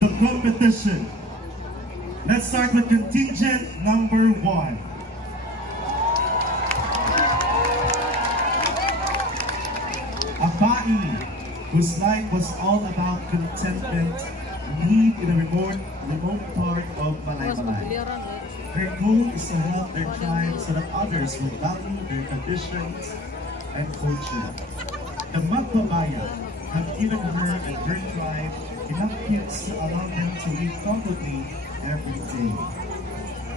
The competition. Let's start with contingent number 1. Abai, whose life was all about contentment, lived in a remote part of Malay. Her goal is to help their tribe so that others will value their traditions and culture. The Magpabaya have given her and her tribe enough kids to allow them to live comfortably every day.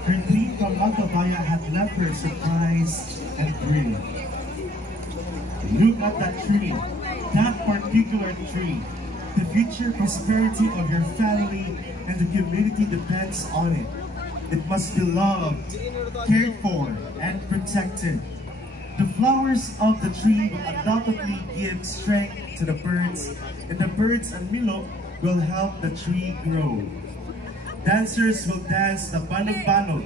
Her dream from Magpabaya had left her surprised and thrilled. Look at that tree, that particular tree. The future prosperity of your family and the community depends on it. It must be loved, cared for, and protected. The flowers of the tree will undoubtedly give strength to the birds, and the birds and Milo will help the tree grow. Dancers will dance the banog-banog,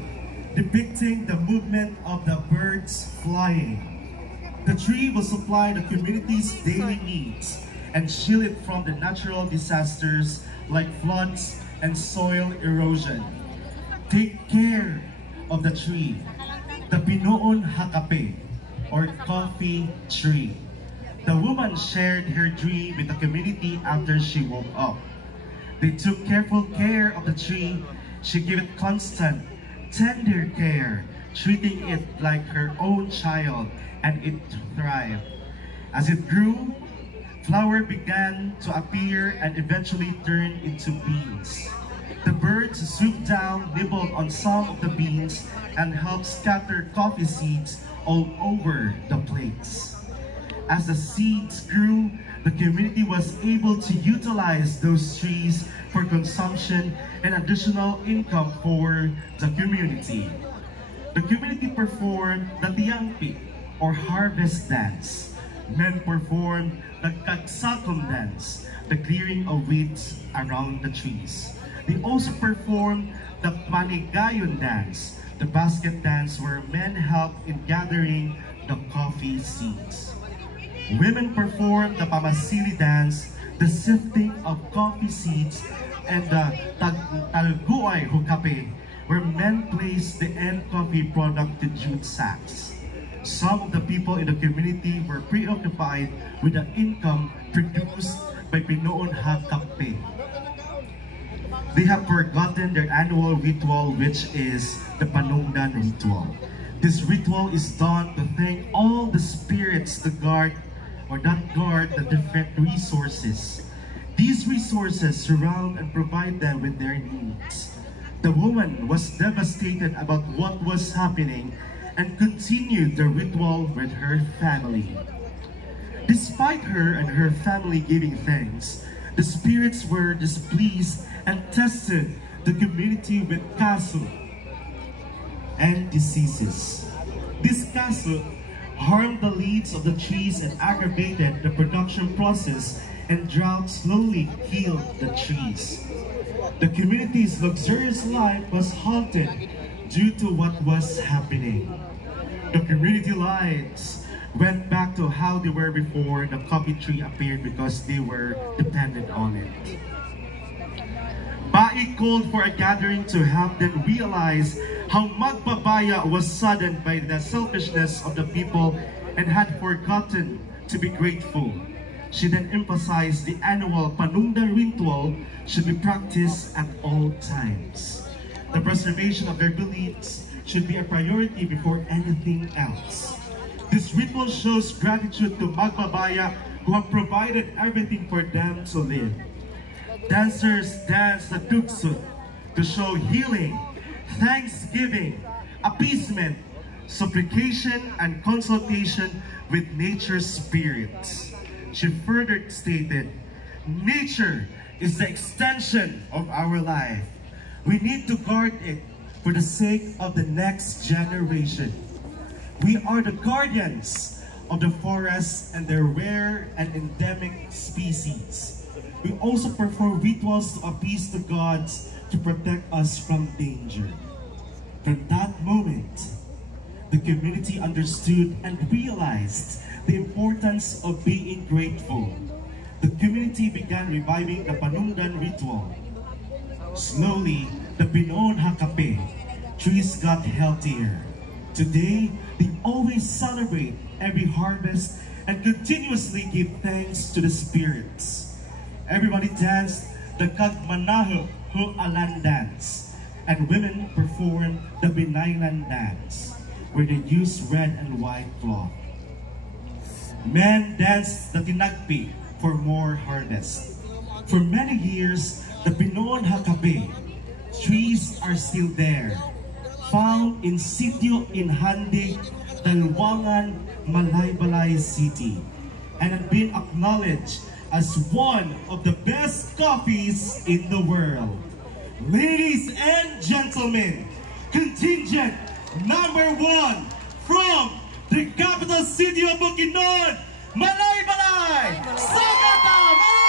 depicting the movement of the birds flying. The tree will supply the community's daily needs and shield it from the natural disasters like floods and soil erosion. Take care of the tree, the Pinoon Hakape, or coffee tree. The woman shared her dream with the community after she woke up. They took careful care of the tree. She gave it constant, tender care, treating it like her own child, and it thrived. As it grew, flowers began to appear and eventually turned into beans. The birds swooped down, nibbled on some of the beans, and helped scatter coffee seeds all over the place. As the seeds grew, the community was able to utilize those trees for consumption and additional income for the community. The community performed the Tiangpi, or harvest dance. Men performed the Kagsakong dance, the clearing of weeds around the trees. They also performed the Manigayon dance, the basket dance where men help in gathering the coffee seeds. Women performed the Pamasili dance, the sifting of coffee seeds, and the Talguay Hukape, where men place the end coffee product to jute sacks. Some of the people in the community were preoccupied with the income produced by Pinoon Hakape. They have forgotten their annual ritual, which is the Panungdan ritual. This ritual is done to thank all the spirits that guard the different resources. These resources surround and provide them with their needs. The woman was devastated about what was happening and continued the ritual with her family. Despite her and her family giving thanks, the spirits were displeased and tested the community with kaso and diseases. This kaso harmed the leaves of the trees and aggravated the production process, and drought slowly killed the trees. The community's luxurious life was halted due to what was happening. The community lives went back to how they were before the coffee tree appeared because they were dependent on it. Bai called for a gathering to help them realize how Magpabaya was saddened by the selfishness of the people and had forgotten to be grateful. She then emphasized the annual Panungdan ritual should be practiced at all times. The preservation of their beliefs should be a priority before anything else. This ritual shows gratitude to Magpabaya, who have provided everything for them to live. Dancers dance the Duksut to show healing, thanksgiving, appeasement, supplication, and consultation with nature's spirits. She further stated, nature is the extension of our life. We need to guard it for the sake of the next generation. We are the guardians of the forests and their rare and endemic species. We also perform rituals to appease the gods to protect us from danger. From that moment, the community understood and realized the importance of being grateful. The community began reviving the Panungdan ritual. Slowly, the Binoon Hakape trees got healthier. Today, they always celebrate every harvest and continuously give thanks to the spirits. Everybody danced the Kagmanaho Hualan dance, and women performed the Binaylan dance, where they use red and white cloth. Men danced the Tinagpi for more harvest. For many years, the Binoon Hakape trees are still there, found in Sitio Inhandi, Dalwangan, Malaybalay City, and have been acknowledged as one of the best coffees in the world. Ladies and gentlemen, contingent number 1 from the capital city of Bukidnon, Malaybalay! Sagata Malaybalay!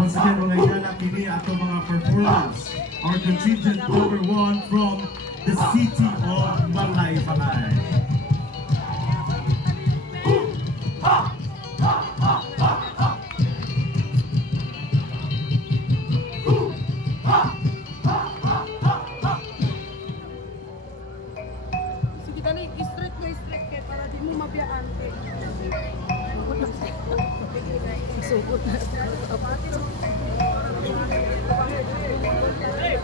Once again, mga igala, kini ato mga performance. Our contingent number 1 from the city of Malaybalay. Sige, dali, straight kayo para di mo mabiyaan. Sugot na. Hey!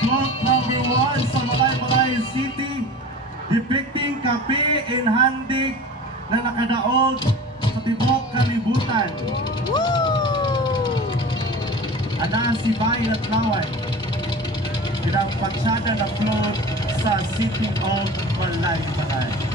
Tibok number 1 sa Malaybalay City, depicting kape in handig na nakadaog sa tibok kalibutan. Ana si Bayan at Laway, pinagpagsada na float sa City of Malaybalay.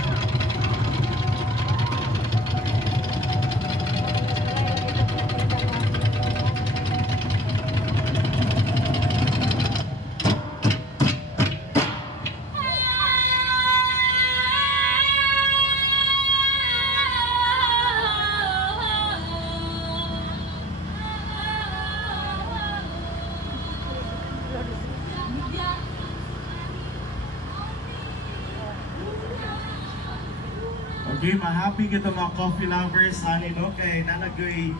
Okay, ma-happy kita mga coffee lovers, hani no, kay nanagoy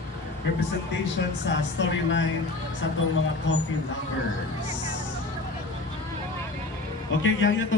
representation sa storyline sa itong mga coffee lovers. Okay, yan yung